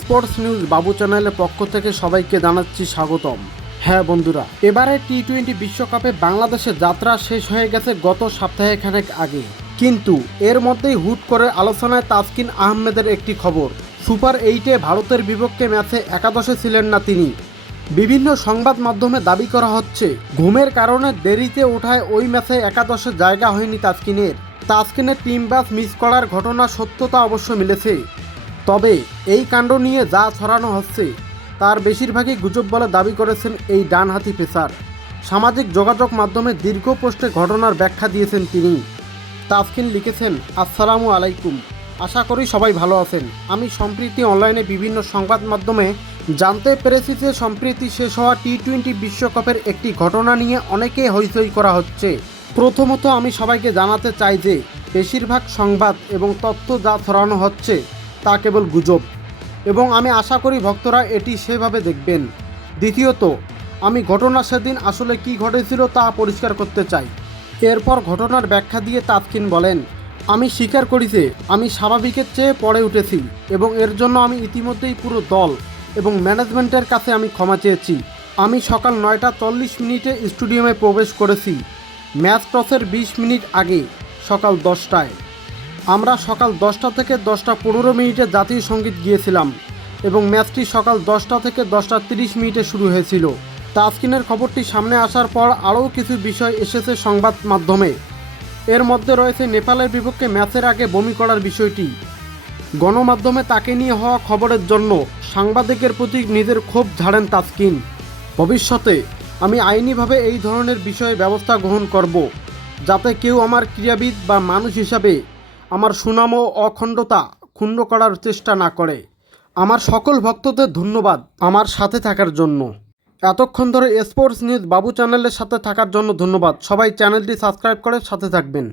Sports news বাবু চ্যানেলের পক্ষ থেকে সবাইকে জানাচ্ছি স্বাগতম। হ্যাঁ বন্ধুরা, এবারে টি-20 বিশ্বকাপে বাংলাদেশের যাত্রা শেষ হয়ে গেছে গত সপ্তাহখানেক আগে, কিন্তু এর মধ্যেই হুট করে আলোচনায় তাসকিন আহমেদের একটি খবর। সুপার 8-এ ভারতের বিপক্ষে ম্যাচে একাদশে ছিলেন না তিনি। বিভিন্ন সংবাদ মাধ্যমে দাবি করা হচ্ছে ঘুমের কারণে দেরিতে ওঠায় ওই ম্যাচে একাদশে জায়গা হয়নি তাসকিনের টিম বাস মিস করার ঘটনা সত্যতা অবশ্য মিলেছে। তবে এই কাণ্ড নিয়ে যা ছড়ানো হচ্ছে তার বেশিরভাগই গুজব বলে দাবি করেছেন এই ডানহাতি পেসার। সামাজিক যোগাযোগ মাধ্যমে দীর্ঘ পোস্টে ঘটনার ব্যাখ্যা দিয়েছেন তিনি। তাসকিন লিখেছেন, আসসালামু আলাইকুম, আশা করি সবাই ভালো আছেন। আমি সম্প্রতি অনলাইনে বিভিন্ন সংবাদ মাধ্যমে জানতে পেরেছি যে সম্প্রতি শেষ হওয়া টি-20 বিশ্বকাপের একটি ঘটনা নিয়ে অনেকে হইচই করা হচ্ছে। প্রথমত আমি সবাইকে জানাতে চাই যে বেশিরভাগ সংবাদ এবং তথ্য যা ছড়ানো হচ্ছে তা কেবল গুজব, এবং আমি আশা করি ভক্তরা এটি সেভাবে দেখবেন। দ্বিতীয়ত, আমি ঘটনা সেদিন আসলে কি ঘটেছিল তা পরিষ্কার করতে চাই। এরপর ঘটনার ব্যাখ্যা দিয়ে তাসকিন বলেন, আমি স্বীকার করি যে আমি স্বাভাবিকের চেয়ে পরে উঠেছি এবং এর জন্য আমি ইতিমধ্যেই পুরো দল এবং ম্যানেজমেন্টের কাছে আমি ক্ষমা চেয়েছি। আমি সকাল 9:40 স্টেডিয়ামে প্রবেশ করেছি। ম্যাচ টসের 20 মিনিট আগে সকাল 10টায়। আমরা সকাল 10টা থেকে 10:15 জাতীয় সঙ্গীত গিয়েছিলাম এবং ম্যাচটি সকাল 10টা থেকে 10:30 শুরু হয়েছিল। তাসকিনের খবরটি সামনে আসার পর আরও কিছু বিষয় এসেছে সংবাদ মাধ্যমে। এর মধ্যে রয়েছে নেপালের বিপক্ষে ম্যাচের আগে বমি করার বিষয়টি। গণমাধ্যমে তাকে নিয়ে হওয়া খবরের জন্য সাংবাদিকের প্রতি নিজের ক্ষোভ ঝাড়েন তাসকিন। ভবিষ্যতে আমি আইনিভাবে এই ধরনের বিষয়ে ব্যবস্থা গ্রহণ করব, যাতে কেউ আমার ক্রীড়াবিদ বা মানুষ হিসাবে আমার সুনাম ও অখণ্ডতা ক্ষুণ্ণ করার চেষ্টা না করে। আমার সকল ভক্তদের ধন্যবাদ আমার সাথে থাকার জন্য। এতক্ষণ ধরে স্পোর্টস নিউজ বাবু চ্যানেলের সাথে থাকার জন্য ধন্যবাদ। সবাই চ্যানেলটি সাবস্ক্রাইব করে সাথে থাকবেন।